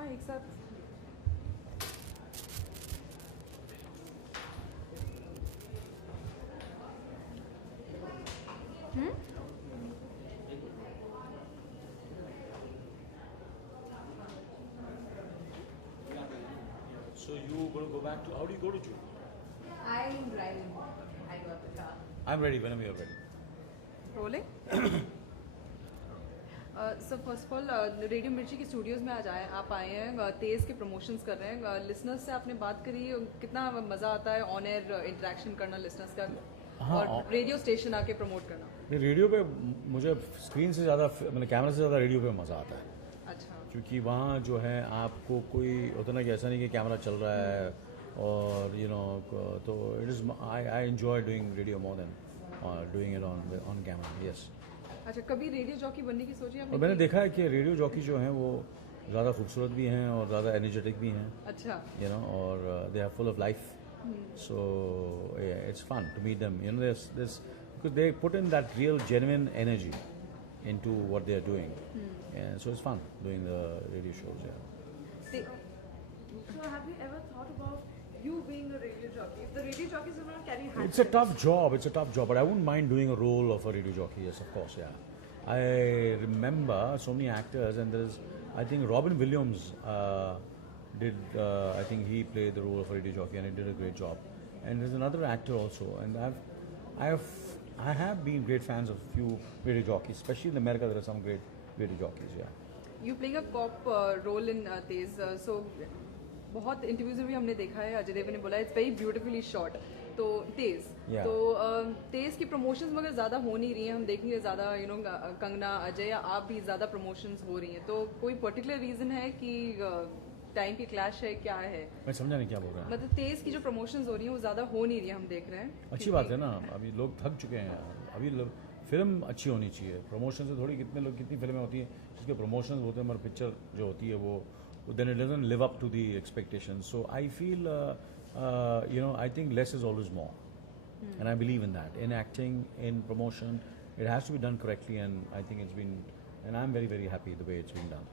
हाँ एक साथ So you going to go back to, how do you go to June? I'm driving. I got the car. I'm ready whenever you're ready. Rolling so first of all radio मिर्ची के Studios में आज आप आए हैं, तेज़ के promotions कर रहे हैं। लिसनर्स से आपने बात करी, कितना मज़ा आता है ऑन एयर इंटरेक्शन करना लिसनर्स का, हाँ, और रेडियो स्टेशन आके प्रमोट करना। नहीं, रेडियो पे मुझे स्क्रीन से ज़्यादा, मतलब कैमरा से ज़्यादा रेडियो पे मज़ा आता है, अच्छा, क्योंकि वहाँ जो है आपको कोई होता ना कि ऐसा नहीं कि कैमरा चल रहा है और तो it is I enjoy doing radio more than doing it on camera. Yes. अच्छा, कभी रेडियो जॉकी बनने की सोची और आपने? मैंने देखा है कि रेडियो जॉकी जो हैं वो ज़्यादा खूबसूरत भी हैं और ज़्यादा एनर्जेटिक भी हैं, अच्छा, और they are full of life, so it's fun to meet them. There's because they put in that real genuine energy into what they're doing, and so it's fun doing the radio shows. Yeah. ते- So have you ever thought about you being a radio jockey? If the radio jockeys do not carry hats, It's a tough job. It's a tough job, but I wouldn't mind doing a role of a radio jockey. Yes, of course. Yeah. I remember so many actors, and there's, I think Robin Williams did. I think he played the role of a radio jockey, and he did a great job. And there's another actor also, and I have been great fans of few radio jockeys, especially in America. There are some great radio jockeys. Yeah. You playing a cop role in Tezz, so बहुत interviews में भी हमने देखा है, अजय देवगन ने बोला it's very beautifully shot. तो तेज, Yeah. तो तेज की प्रमोशंस मगर ज़्यादा हो नहीं रही हैं, हम देख नहीं रहे ज़्यादा, कंगना, अजय या आप भी ज़्यादा प्रमोशंस हो रही हैं, तो कोई पर्टिकुलर रीज़न है कि टाइम की क्लैश है, क्या है? मैं समझा नहीं क्या बोल रहे हैं। मतलब तेज की जो प्रमोशंस हो रही हैं वो ज़्यादा हो नहीं रही है, हम देख रहे हैं। अच्छी बात है ना, अभी लोग थक चुके हैं यार। अभी फिल्म अच्छी होनी चाहिए, प्रमोशन से थोड़ी, कितनी फिल्में होती हैं जिसके प्रमोशन होते हैं, मगर पिक्चर जो होती है वो then it doesn't live up to the expectation. So I feel I think less is always more, and I believe in that in acting, in promotion it has to be done correctly, and I think it's been, and I am very very happy the way it's been done.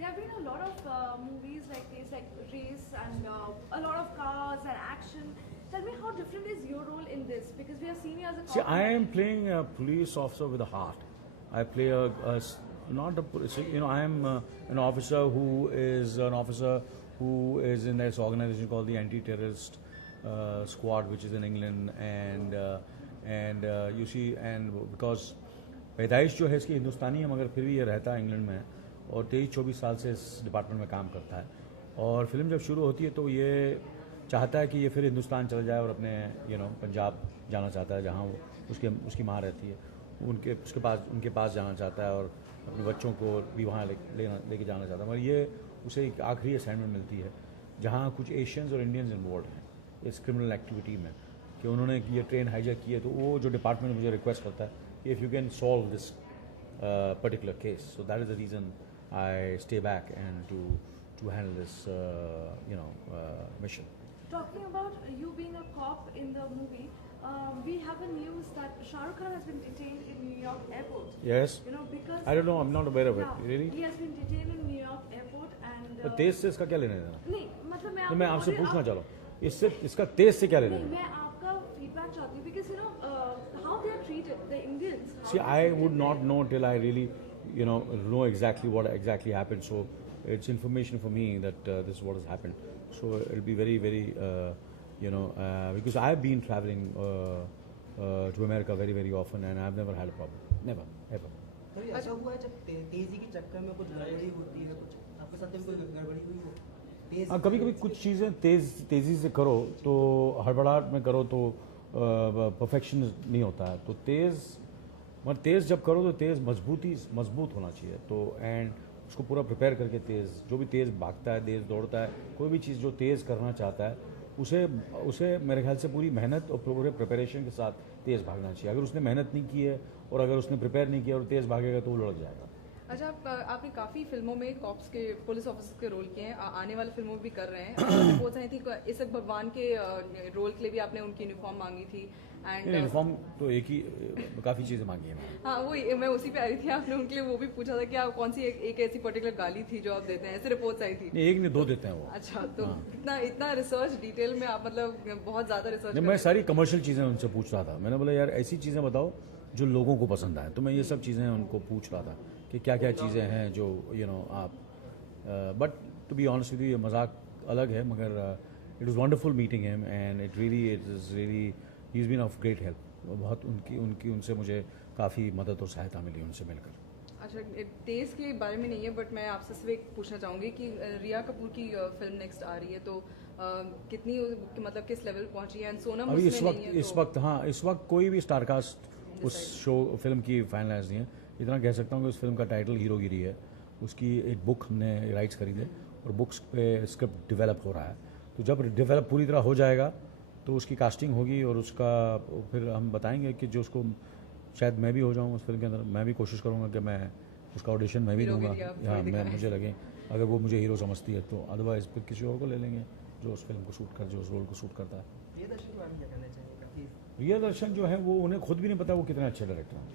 there have been a lot of movies like this, like Race, and a lot of cars and action. Tell me, how different is your role in this? Because we have seen you as a See, cop. I am playing a police officer with a heart. I play not a police, I am an officer who is in this organization called the Anti-Terrorist Squad, which is in England, and you see, and because पैदाइश जो है इसकी हिंदुस्तानी है, मगर फिर भी ये रहता है इंग्लैंड में, और 23-24 साल से इस डिपार्टमेंट में काम करता है। और फिल्म जब शुरू होती है तो ये चाहता है कि ये फिर हिंदुस्तान चला जाए और अपने पंजाब जाना चाहता है, जहाँ उसकी माँ रहती है, उनके पास जाना चाहता है, और अपने बच्चों को भी वहाँ लेके जाना चाहता है। मगर ये उसे एक आखिरी असाइनमेंट मिलती है जहाँ कुछ एशियंस और इंडियंस इन्वॉल्व हैं इस क्रिमिनल एक्टिविटी में, कि उन्होंने ये ट्रेन हाईजैक की है। तो वो जो डिपार्टमेंट मुझे रिक्वेस्ट करता है कि if you can solve this particular case, so that is the reason I stay back and to handle this mission. Talking about you being a cop in the movie, we have a news that Shah Rukh Khan has been detained in New York airport. Yes. Because I don't know. I'm not aware of it. yeah, Really? he has been detained in New York airport, and तो तेज से इसका क्या लेना देना? नहीं, मतलब नहीं, मैं आपसे बोल रही हूँ, पूछना चाह रहा हूँ, इसका तेज से क्या लेना नहीं, देना? मैं आपका फीडबैक चाहती हूँ, because how they are treated, the Indians. how See, they are I treated would not there. know till I really, know exactly what exactly happened. So it's information for me that this is what has happened. So it'll be very, very, because I've been traveling to America very, very often, and I've never had a problem. Never, ever. कभी ऐसा हुआ है जब तेजी के चक्कर में कुछ गड़बड़ी होती है, कुछ आपके साथ में कोई गड़बड़ी हुई हो? तेज हाँ, कभी कभी कुछ चीज़ें तेज़ी से करो तो हड़बड़ाहट में करो तो परफेक्शन नहीं होता है। तो तेज़ जब करो तो तेज़ मजबूत होना चाहिए। तो एंड उसको पूरा प्रिपेयर करके जो भी तेज़ भागता है, तेज़ दौड़ता है, कोई भी चीज़ जो तेज़ करना चाहता है, उसे मेरे ख्याल से पूरी मेहनत और पूरे प्रिपरेशन के साथ तेज़ भागना चाहिए। अगर उसने मेहनत नहीं की है और अगर उसने प्रिपेयर नहीं किया और तेज़ भागेगा तो वो लड़ जाएगा। अच्छा, आपने काफ़ी फिल्मों में कॉप्स के पुलिस ऑफिसर के रोल किए हैं, आने वाली फिल्मों में भी कर रहे हैं। रिपोर्ट्स आई थी इसक भगवान के रोल के लिए भी आपने उनकी यूनिफॉर्म मांगी थी एंड यूनिफॉर्म तो एक ही काफ़ी चीज़ें मांगी हैं। हाँ वो मैं उसी पे आई थी। आपने उनके लिए वो भी पूछा था कि आप कौन सी एक ऐसी पर्टिकुलर गाली थी जो आप देते हैं, ऐसे रिपोर्ट्स आई थी। नहीं, एक नहीं 2 देते हैं वो। अच्छा, तो इतना रिसर्च डिटेल में आप मतलब बहुत ज़्यादा रिसर्च नहीं, मैं सारी कमर्शियल चीज़ें उनसे पूछ रहा था। मैंने बोला यार ऐसी चीज़ें बताओ जो लोगों को पसंद आए, तो मैं ये सब चीज़ें उनको पूछ रहा था कि क्या क्या चीज़ें हैं जो आप but to be honest with you, ये मजाक अलग है, मगर it was wonderful meeting him and it is really he is been of great help. बहुत उनसे मुझे काफ़ी मदद और सहायता मिली उनसे मिलकर। अच्छा, तेज के बारे में नहीं है बट मैं आपसे सिर्फ एक पूछना चाहूँगी कि रिया कपूर की फिल्म नेक्स्ट आ रही है, तो कितनी मतलब किस लेवल पहुंची है? एंड सोनम अभी उसमें नहीं है, इस वक्त कोई भी स्टारकास्ट उस फिल्म की फाइनलाइज नहीं है। इतना कह सकता हूँ कि उस फिल्म का टाइटल हीरोगिरी है। उसकी एक बुक हमने राइट्स खरीदे और बुक्स पे स्क्रिप्ट डेवलप हो रहा है। तो जब डेवलप पूरी तरह हो जाएगा तो उसकी कास्टिंग होगी और उसका फिर हम बताएंगे कि जो उसको शायद मैं भी हो जाऊँ उस फिल्म के अंदर। मैं भी कोशिश करूँगा कि मैं उसका ऑडिशन मैं भी दूंगा। हाँ, मुझे लगे अगर वो मुझे हीरो समझती है तो, अदरवाइज फिर किसी और को ले लेंगे जो उस फिल्म को जो उस रोल को शूट करता है। प्रियदर्शन के बारे में क्या कहना चाहेंगे? प्रियदर्शन जो है वो उन्हें खुद भी नहीं पता वो कितने अच्छे डायरेक्टर हैं।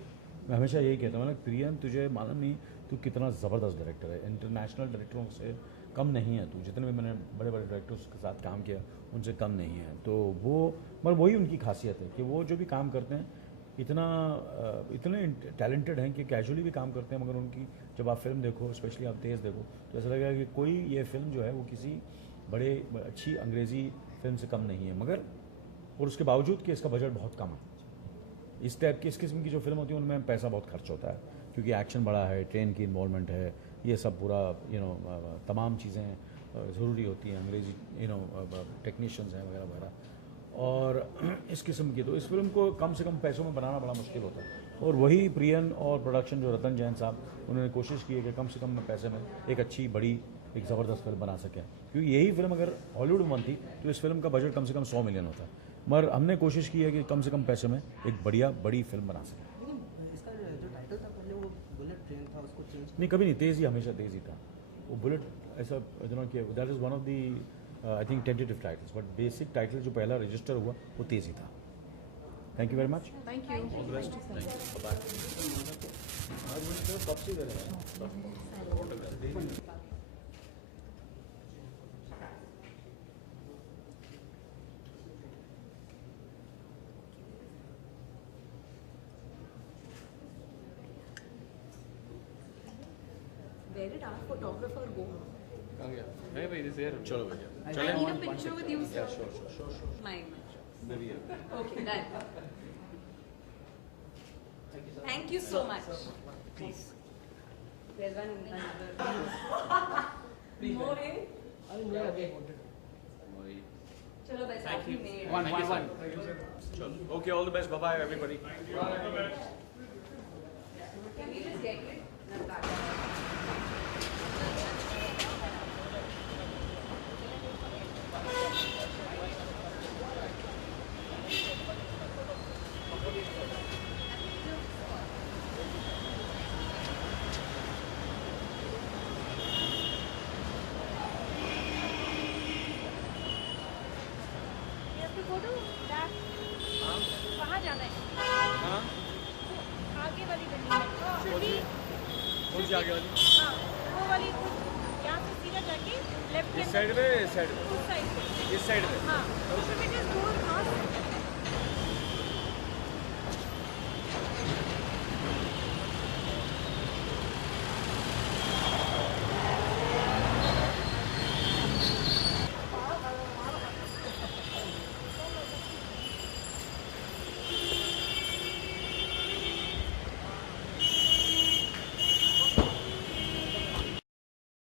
मैं हमेशा यही कहता हूँ ना, प्रियन तुझे मालूम नहीं तू कितना ज़बरदस्त डायरेक्टर है। इंटरनेशनल डायरेक्टरों से कम नहीं है तू। जितने भी मैंने बड़े बड़े डायरेक्टर्स के साथ काम किया उनसे कम नहीं है। तो वो मगर वही उनकी खासियत है कि वो जो भी काम करते हैं इतने टैलेंटेड हैं कि कैजुअली भी काम करते हैं, मगर उनकी जब आप फिल्म देखो, स्पेशली आप तेज़ देखो, तो ऐसा लगेगा कि कोई ये फिल्म जो है वो किसी अच्छी अंग्रेज़ी फिल्म से कम नहीं है। मगर और उसके बावजूद कि इसका बजट बहुत कम है। इस किस्म की जो फिल्म होती है उनमें पैसा बहुत खर्च होता है, क्योंकि एक्शन बड़ा है, ट्रेन की इन्वॉल्वमेंट है, ये सब पूरा तमाम चीज़ें ज़रूरी होती हैं, अंग्रेजी टेक्नीशियंस हैं वगैरह वगैरह। और इस किस्म की तो इस फिल्म को कम से कम पैसों में बनाना बड़ा मुश्किल होता है। और वही प्रियन और प्रोडक्शन जो रतन जैन साहब, उन्होंने कोशिश की है कि कम से कम पैसे में एक अच्छी बड़ी एक ज़बरदस्त फिल्म बना सकें। क्योंकि यही फिल्म अगर हॉलीवुड में बनती तो इस फिल्म का बजट कम से कम 100 मिलियन होता। मगर हमने कोशिश की है कि कम से कम पैसे में एक बढ़िया बड़ी फिल्म बना सकें। लेकिन इसका जो टाइटल था पहले वो बुलेट ट्रेन था, उसको चेंज नहीं, कभी नहीं, तेज़ ही हमेशा तेज़ ही था। वो बुलेट ऐसा कि that is one of the I think tentative titles, but basic title जो पहला रजिस्टर हुआ वो तेज़ ही था। Thank you very much. Thank you. Where did our photographer go? Hey, bhai, this here. चलो भैया। I need a picture with you, sir. My image. Okay, done. Thank you so much. Please. There's one another. More in? Chalo, bhai, साथ ही में. One. Okay, all the best. Bye bye everybody. Can we just get it? Not that. कहाँ जाना है? आगे वाली गली में। कौन सी आगे वाली? हाँ, वो वाली यहाँ से सीधा जाके लेफ्ट इस साइड पे, इस साइड पे, उस साइड पे। इस साइड पे। हाँ, उसमें just go past